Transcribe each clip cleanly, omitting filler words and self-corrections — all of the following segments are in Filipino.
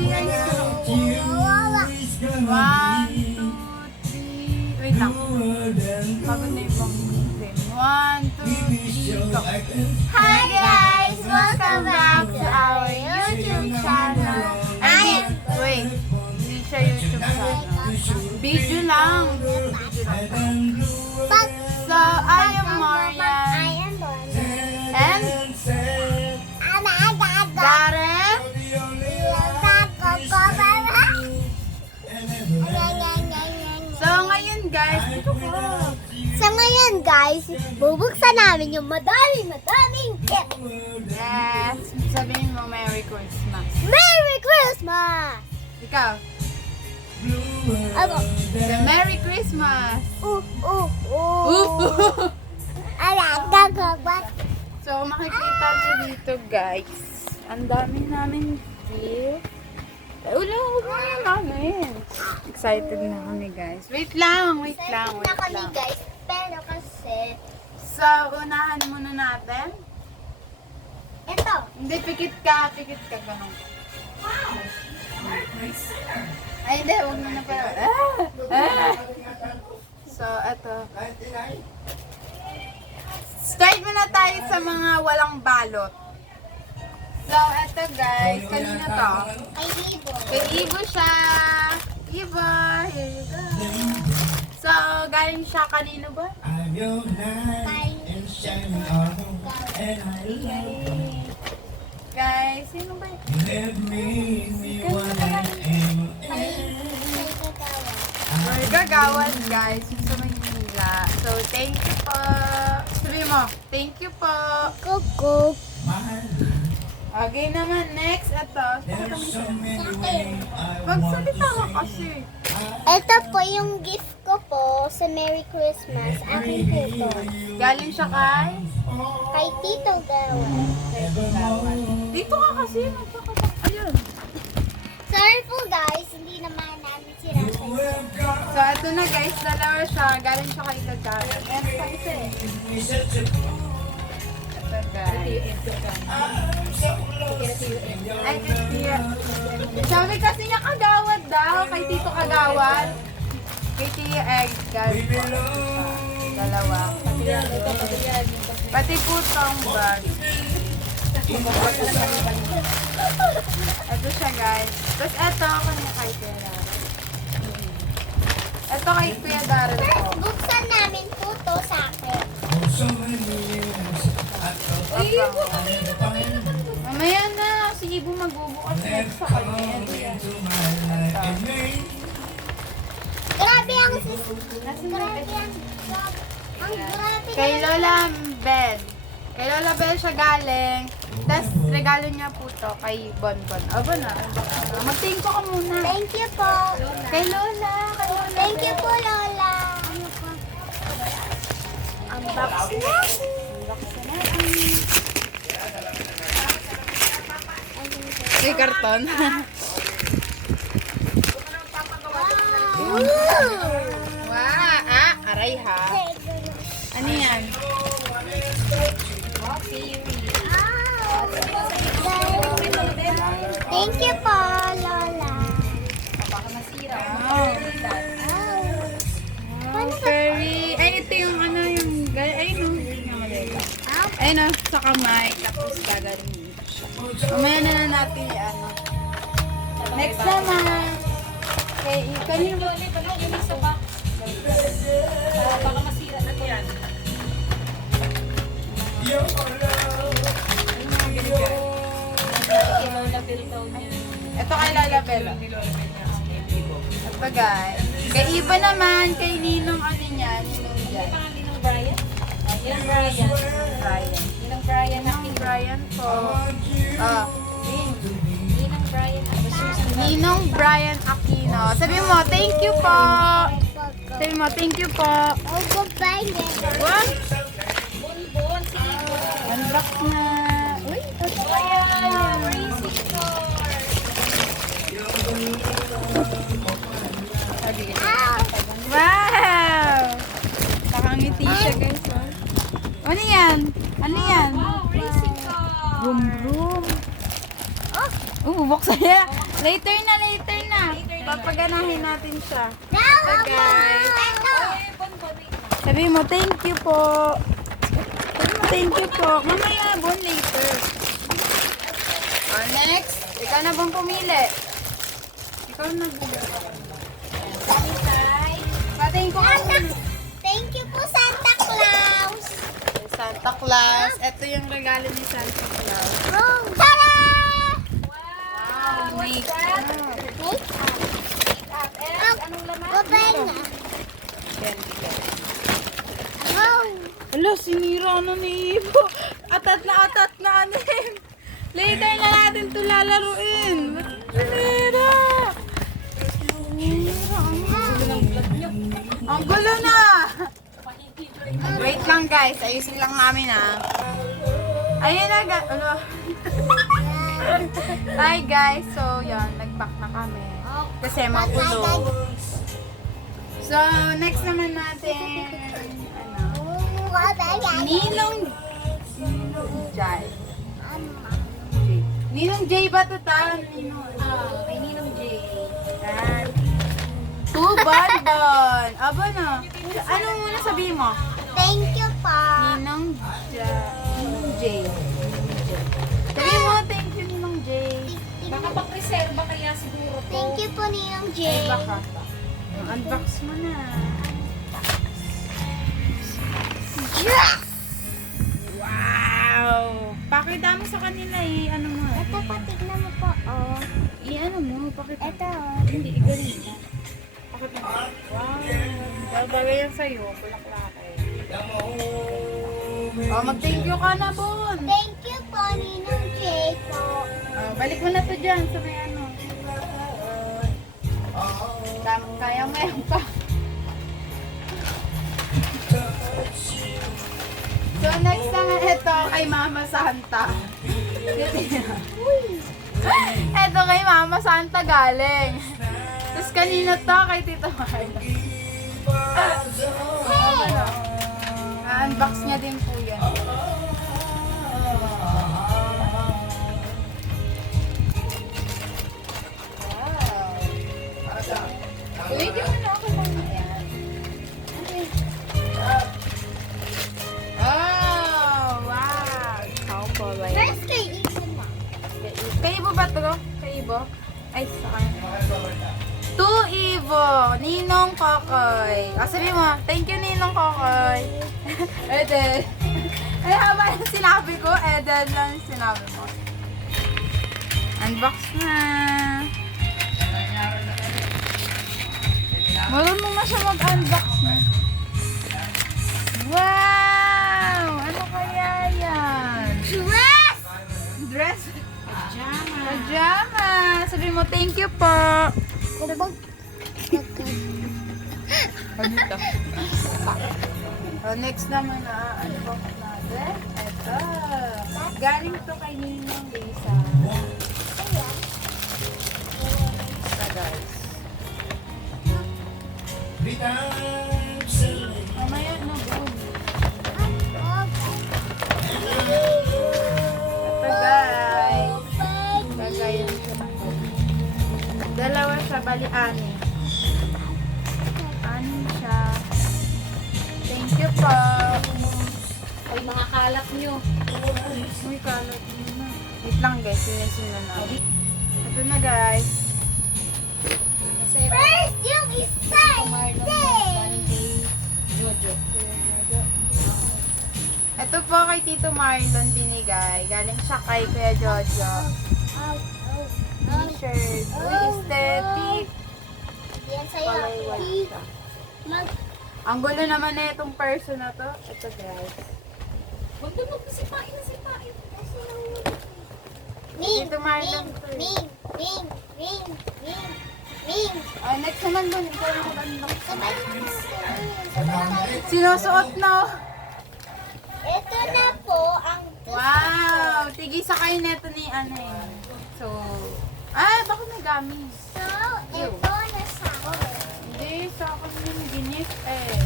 si Ice ko. 1, 2, 3. Wait lang. Pagod na yung pang-tin. 1, 2, 3, go. Hi guys! Welcome back to our YouTube channel. Wait. Hindi siya YouTube channel. Video lang. So, I am Marian. I am Bonnie. And Darren. So, ngayon guys, dito ko. So ngayon guys, bubuksan namin yung madaming gift. Yes. Sabihin mo Merry Christmas. Merry Christmas! Ikaw. Ako. Merry Christmas. Ooh. Gagawat. So, makikita niyo dito guys. Ang dami namin gift. Huwag mo na namin. Excited na kami guys. Wait lang. Na kami guys, pero kasi So, unahan muna natin. ito. Hindi, pikit ka. Ganun. Ay, hindi. Huwag mo na pa. So, eto. Start muna tayo sa mga walang balot. So, eto guys. Kanina to. Kay Ibo. Kay Ibo siya. Ibo, here you go. So, galing siya kanino ba? Guys, sino ba yun? May gagawan guys, yung sa Maynila. So, thank you po. Sabi mo, thank you po. Kuko. Okay naman, next, ito. Magsalita ka kasi. Ito po yung gift ko po sa Merry Christmas. Akin po ito. Galing siya kay? Kay Tito Gawa. Dito ka kasi. Ayun. Sorry po guys, hindi naman namin sinasay. So, ito na guys, dalawa siya. Galing siya kay Kagaya. Meron pa isa eh. Ito guys. Ay, Tia. Sabi kasi niya Kagawad daw. Kay Tito Kagawad. Kay Tia Egg. Galing po. Dalawa. Pati po itong bag. Ito siya guys. Tapos ito kanya kay Kuya Darren. Ito kay Kuya Darren po. Buksan namin po to sa akin. Mamaya na. Si Ibo magbubukas na sa kanya. Grabe ang Grabe ang ang grabe Kay Lola Bell. Kay Lola Bell siya galing. Tapos regalo niya po to kay Bonbon. Aba na. Mag-thank ka muna. Thank you po. Kay Lola. Kay Lola Thank you Bell. po, Lola. Unbox na. May karton. Wow. Wow. Aray ha. Ano yan? Thank you po, Lola. Wow. Paano ba? Very, ay ito yung ano yung, ay no, hindi nga malala. Ay no, sa kamay, tapos gagaling dito siya. Mamaya na lang natin ano. Next naman. Kay, kanino ba? Baka masira na po yan. Ito kay Lola Bella. Ito guys. Kay Iba naman, kay Ninong ano niya, Ninong dyan. Ninong Brian? Ninong Brian. Brian. Ninong Brian na Ninong Brian po. Ninong Brian. Ninong Brian Aquino. Sabi mo, thank you po. Sabi mo, thank you po. Oh, goodbye, Nene. Wow. Bonbon, si Ibo. Unbox na. Uy, ito Wow, racing car. Wow! Nakangiti siya guys. Oh. Ano yan? Ano yan? Wow, racing car. Vroom vroom. Oh, bubuksan niya. Later na. Papaganahin natin siya. Now, Okay, guys. Ito. Eh, bonbon, wait lang. Sabi mo, thank you po. Thank you po. Mamaya, Bon, later. Next. Ikaw na bang pumili? Ikaw na bumili. Patayin ko kasi. Thank you po, Santa Claus. Santa Claus. Ito yung regalo ni Santa Claus. Oh, tara! Wow, makeup. Makeup. And anong laman? Open na. Candy yan. Oh, Hala, sinira na ni Ibo. Atat na anim. Later na natin ito lalaruin. Ba't sinira? Ang gulo na. Wait lang guys, ayusin lang namin Ayun na ano? Hi guys, so yan, nag-pack na kami. Kasi magulo. So, next naman natin, Ninong Jai. Ninong Jay ba ito ta? Kay Ninong J. Yan. Two bonbon. Aba na. Ano muna sabihin mo? thank you po. Ninong Jay. Sabihin mo, thank you Ninong Jay. Baka pang-reserva kaya siguro to. Thank you po, Ninong J. Baka. Unbox mo na. Yes! Wow! Pakita mo sa kanila ano mo. Ito po, tignan mo po. Oh. Ano mo, pakita. Ito. Hindi, igaling mo. Pakita mo. Wow! Babagay yan sa'yo, bulaklake. Oh, mag-thank you ka na, Bon. Thank you po, Ninong J po. Oh, balik mo na to dyan sa may ano. Kaya mo yan pa. So, next naman ito kay Mama Santa. Ito kay Mama Santa galing. Tapos kanina to kay Tito Marlo. Unbox niya din po yan. Wow. Uy, di mo na ako muna yan. Oh, wow. Ikaw po ba yan? First kay Ethan na. Kay Ibo ba ito? Kay Ibo? Ay, sa kanya. To Ivo, Ninong Kokoy. Sabi mo, thank you Ninong Kokoy. Eden. Ay, haba yung sinabi ko, Eden lang yung sinabi mo. Unbox na. Marunong na siya mag-unbox na. Wow! Ano kaya yan? Dress! Dress? Pajama. Pajama! Sabi mo, thank you po. Kubog. Pagkita. Next naman ano ba natin? Ito. Galing to kay Ninong Lisa. Ito guys. Mamaya na buong. Ito guys. Gagayan siya. Dalawa siya, bali anim. Anim siya. Thank you po. Ay, mga kalat nyo. Uy, kalat mo na. Wait lang guys, sinisin na namin. Ito na guys. Kasi First, yung isa. Jojo. Ito po kay Tito Marlon binigay. Galing siya kay Kuya Jojo. T-shirt. Uy, aesthetic. Yan sa'yo. Color white siya. Ang gulo naman na itong person na to. Ito guys. Huwag na magsipain na sipain. Ming, Dito, Marlon. Ming, Ming, Ming, Ming, Ming. Next naman doon. Ikaw na mag-unbox. Sabay mo na sila. Sinusuot na. Ito na po ang Wow! Tigi sakay neto ni ano eh. So, baka may gamis. So, ito na sa akin. Hindi, sa akin yung ginis eh.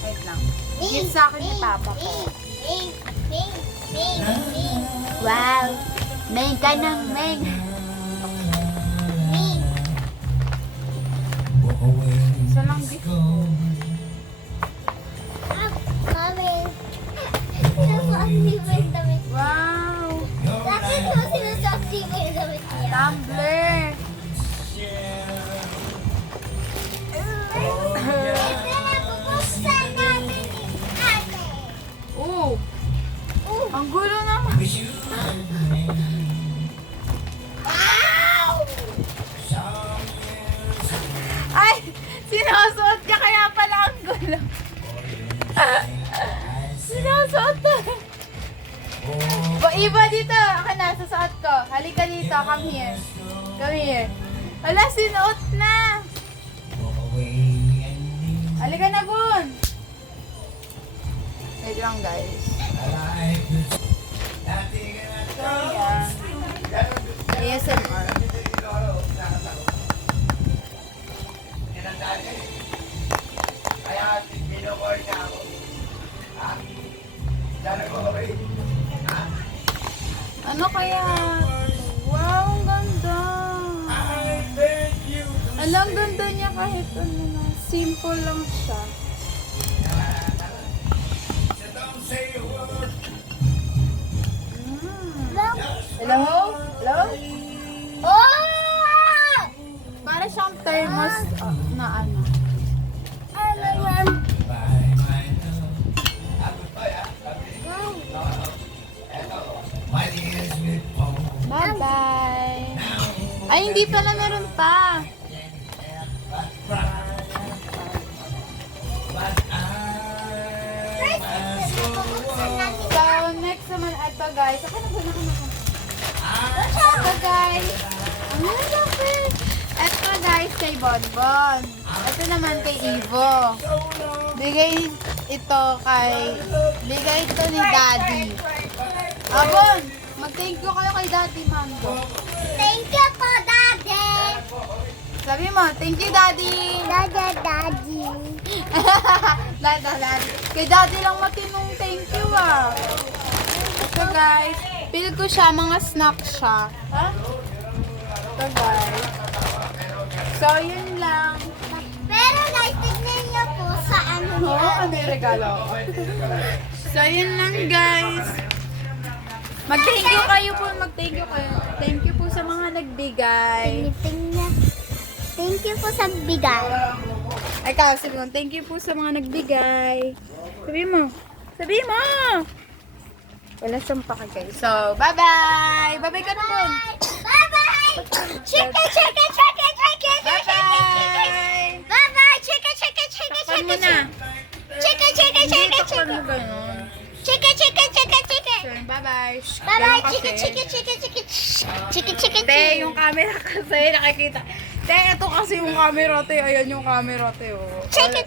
Wait lang. Ming, Gift sa akin ni Ming, Papa ko. Ming, Ming, Ming, Ming, Ming. Wow! Meng ka ng meng. Isa lang gift ko. Mami. Sinusuaktibo yung damit. Wow! Bakit mo sinusuaktibo yung damit niya? Tumbler! Ito na, bubuksan natin ni ate. Oh! Ang gulo naman. Ay! Sinusuot niya kaya pala ang gulo. Sinusuot na. Iba dito. Ako na, susuot ko. Halika dito. Come here. Come here. Wala, sinuot na. Halika na, Bun. Wait lang, guys. So, yan. ASMR. Ano kaya? Wow, ang ganda. Ang ganda niya kahit ano na. Simple lang siya. Hello? Hello? Oh! Para siyang thermos na ano. Ano yan? Bye-bye. Ay, hindi pala meron pa. Bubuksan natin. So, next naman, ito guys. Ako na. Ito guys. Ang lalaki. Ito guys, kay Bonbon. Ito naman kay Ivo. Bigay ito ni Daddy. Abon, mag-thank you kayo kay Daddy, Mando. Thank you po, Daddy. Sabi mo, thank you, Daddy. Daddy. Daddy. Kay Daddy lang matinong thank you, ah. Ito, guys. Feel ko siya, mga snack siya. Ha? Ito, guys. So, yun lang. Pero guys, tignan niyo po sa ano Oo, niya. ano yung regalo ko? So, yun lang, guys. Mag-thank you kayo po. Mag-thank you kayo. Thank you po sa mga nagbigay. Tingnan. Thank you po sa bigay. Ay, sabi mo, thank you po sa mga nagbigay. Sabi mo. Wala siyang pakagay. So, bye-bye! Bye-bye ka na po! Bye-bye! Chicken! Bye-bye! Bye-bye! Chicken! Takpan mo na. Hindi, takpan mo ganun. So, bye-bye. Shh, Bye-bye! ganun kasi. Chicken! Te, yung camera kasi nakikita. Te, ito kasi yung camera, te. Ayan yung camera, te. Oh. Chicken!